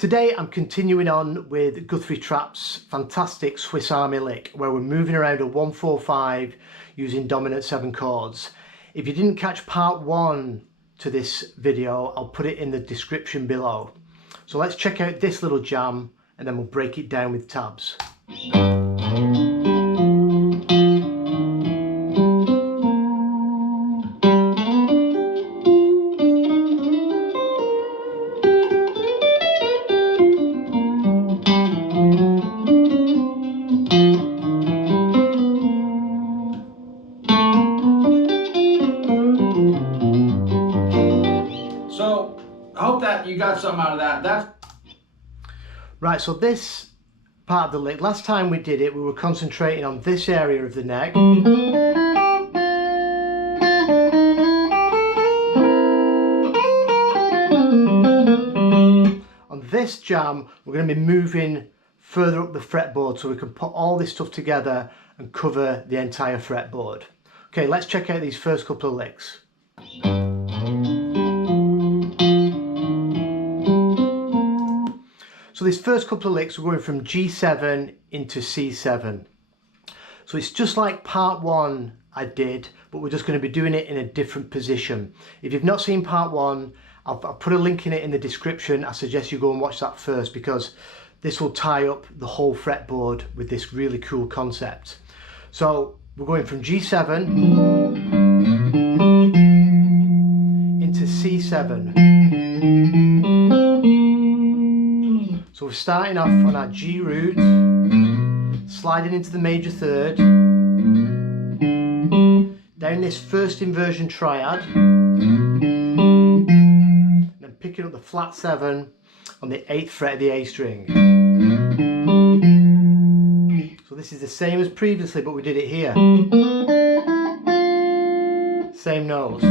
Today I'm continuing on with Guthrie Trapp's fantastic Swiss Army lick, where we're moving around a 1-4-5 using dominant 7 chords. If you didn't catch part 1 to this video, I'll put it in the description below. So let's check out this little jam and then we'll break it down with tabs. So I hope that you got something out of that. Right, so this part of the lick, last time we did it, we were concentrating on this area of the neck. On this jam, we're going to be moving further up the fretboard so we can put all this stuff together and cover the entire fretboard. Okay, let's check out these first couple of licks. So these first couple of licks, we're going from G7 into C7. So it's just like part 1 I did, but we're just going to be doing it in a different position. If you've not seen part 1, I'll put a link in it in the description. I suggest you go and watch that first, because this will tie up the whole fretboard with this really cool concept. So we're going from G7 into C7. So we're starting off on our G root, sliding into the major third, down this first inversion triad, and then picking up the flat 7 on the 8th fret of the A string. So this is the same as previously, but we did it here. Same note.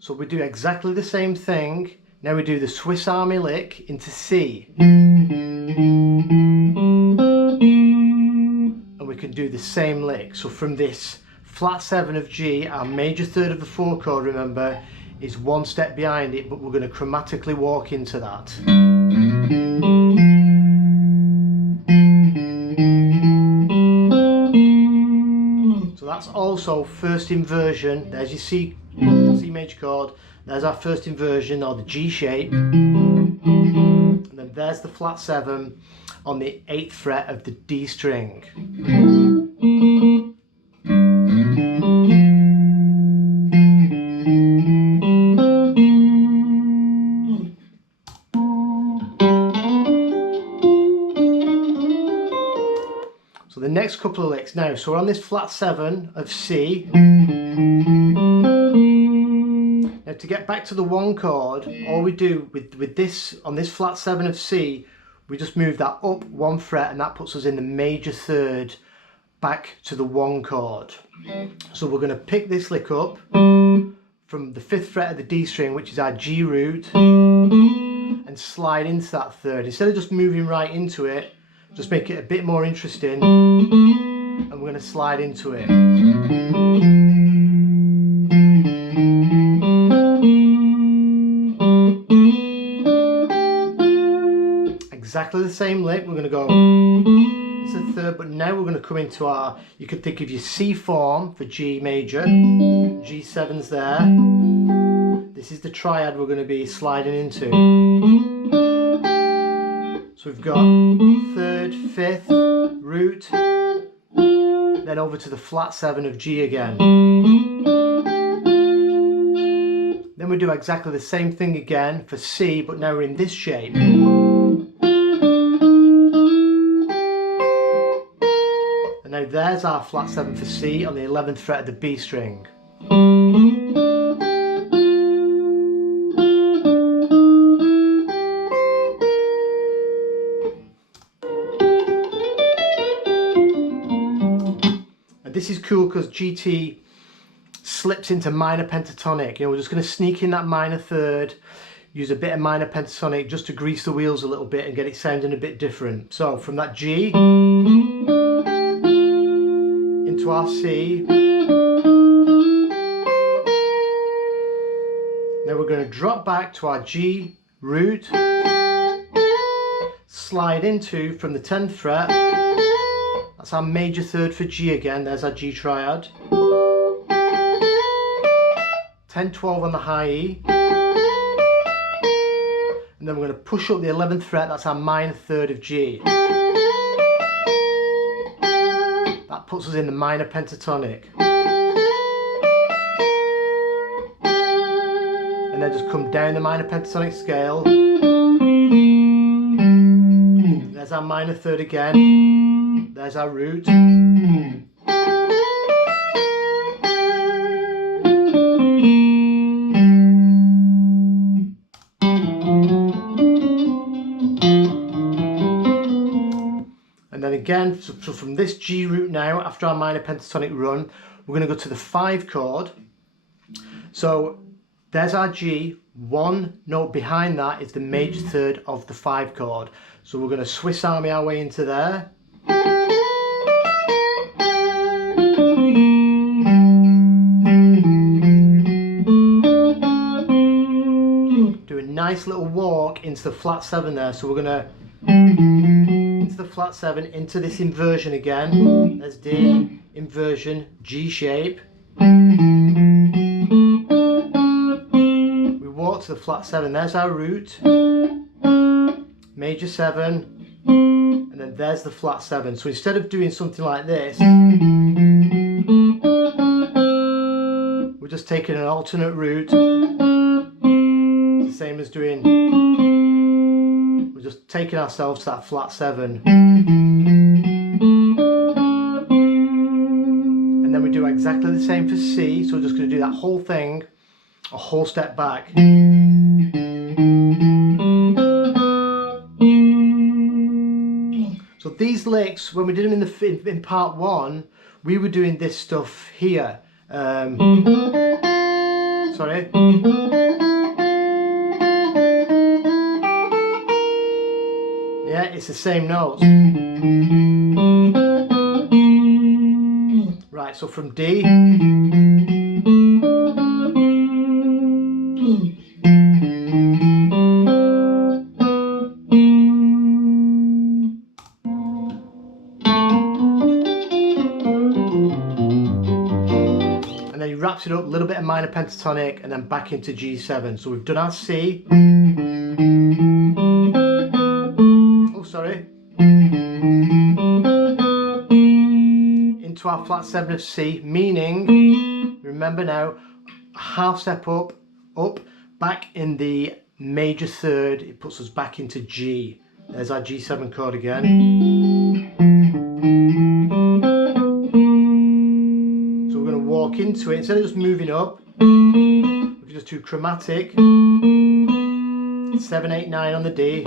So we do exactly the same thing. Now we do the Swiss Army lick into C. And we can do the same lick. So from this flat 7 of G, our major third of the 4 chord, remember, is 1 step behind it, but we're going to chromatically walk into that. So that's also first inversion. There's your C major chord. There's our first inversion, or the G shape, and then there's the flat 7 on the 8th fret of the D string. So the next couple of licks now, so we're on this flat 7 of C. Now to get back to the 1 chord, all we do with this, on this flat 7 of C, we just move that up 1 fret, and that puts us in the major third back to the 1 chord. So we're going to pick this lick up from the 5th fret of the D string, which is our G root, and slide into that third. Instead of just moving right into it, just make it a bit more interesting, and we're going to slide into it. Exactly the same lick. We're going to go, it's the third, but now we're going to come into our, you could think of your C form for G major, G7's there, this is the triad we're going to be sliding into. So we've got 3rd, 5th, root, then over to the flat 7 of G again. Then we do exactly the same thing again for C, but now we're in this shape. And now there's our flat 7 for C on the 11th fret of the B string. This is cool because GT slips into minor pentatonic. You know, we're just going to sneak in that minor third, use a bit of minor pentatonic just to grease the wheels a little bit and get it sounding a bit different. So from that G into our C, Then we're going to drop back to our G root, slide into from the 10th fret, that's our major third for G again, there's our G triad, 10, 12 on the high E, and then we're going to push up the 11th fret, that's our minor third of G. That puts us in the minor pentatonic. And then just come down the minor pentatonic scale. There's our minor third again. There's our root. And then again, so from this G root now, after our minor pentatonic run, we're going to go to the 5 chord. So there's our G, one note behind that is the major third of the 5 chord. So we're going to Swiss Army our way into there. Do a nice little walk into the flat 7 there. So we're going to into the flat 7, into this inversion again. There's D, inversion, G shape. Walk to the flat 7, there's our root, major 7, and then there's the flat 7. So instead of doing something like this, we're just taking an alternate root. It's the same as doing, we're just taking ourselves to that flat 7. And then we do exactly the same for C, so we're just going to do that whole thing a whole step back. So these licks, when we did them in part 1, we were doing this stuff here. Sorry. Yeah, it's the same notes. Right, so from D. Wraps it up, a little bit of minor pentatonic, and then back into G7. So we've done our C. Oh, sorry. Into our flat 7 of C, meaning, remember now, half step up, back in the major third, it puts us back into G. There's our G7 chord again. Walk into it, instead of just moving up, we just do chromatic, 7, 8, 9 on the D,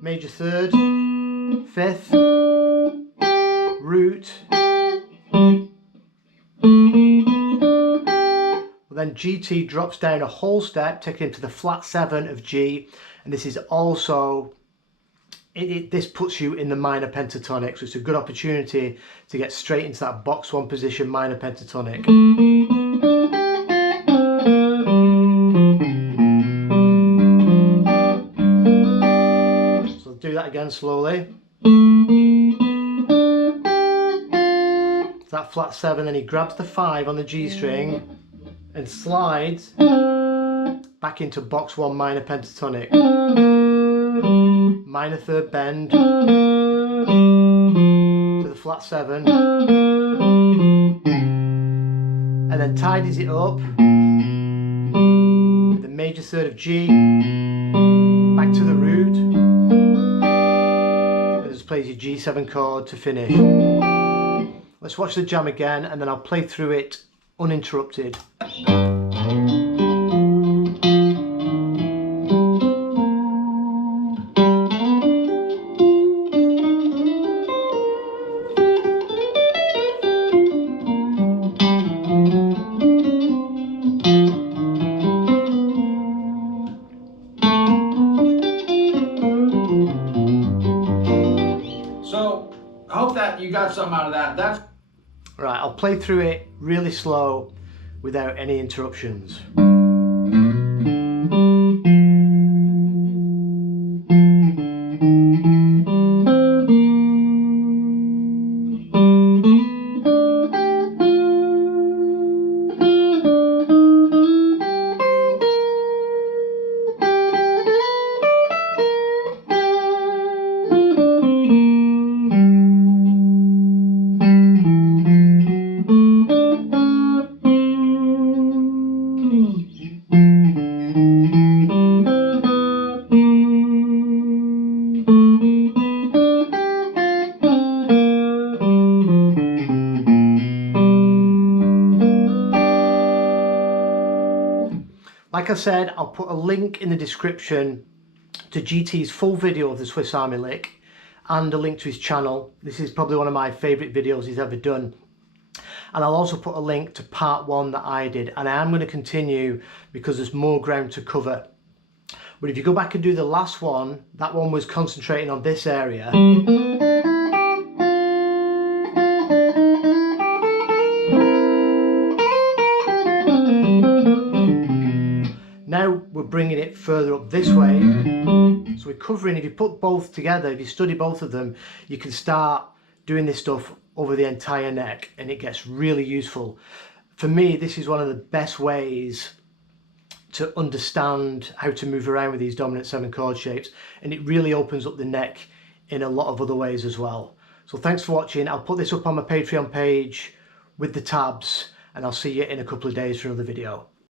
major third, 5th, root, well, then GT drops down a whole step, taking it to the flat 7 of G, and this is also this puts you in the minor pentatonic, so it's a good opportunity to get straight into that box 1 position minor pentatonic. So do that again slowly. That flat 7, then he grabs the 5 on the G string and slides back into box 1 minor pentatonic. Minor third bend to the flat 7, and then tidies it up with the major third of G, back to the root, and just plays your G7 chord to finish. Let's watch the jam again, and then I'll play through it uninterrupted. I hope that you got something out of that. That's right. I'll play through it really slow without any interruptions. Like I said, I'll put a link in the description to GT's full video of the Swiss Army lick and a link to his channel. This is probably one of my favourite videos he's ever done. And I'll also put a link to part 1 that I did, and I am going to continue because there's more ground to cover. But if you go back and do the last one, that one was concentrating on this area. Now we're bringing it further up this way. So we're covering, if you put both together, if you study both of them, you can start doing this stuff over the entire neck and it gets really useful. For me, this is one of the best ways to understand how to move around with these dominant 7 chord shapes, and it really opens up the neck in a lot of other ways as well. So thanks for watching. I'll put this up on my Patreon page with the tabs, and I'll see you in a couple of days for another video.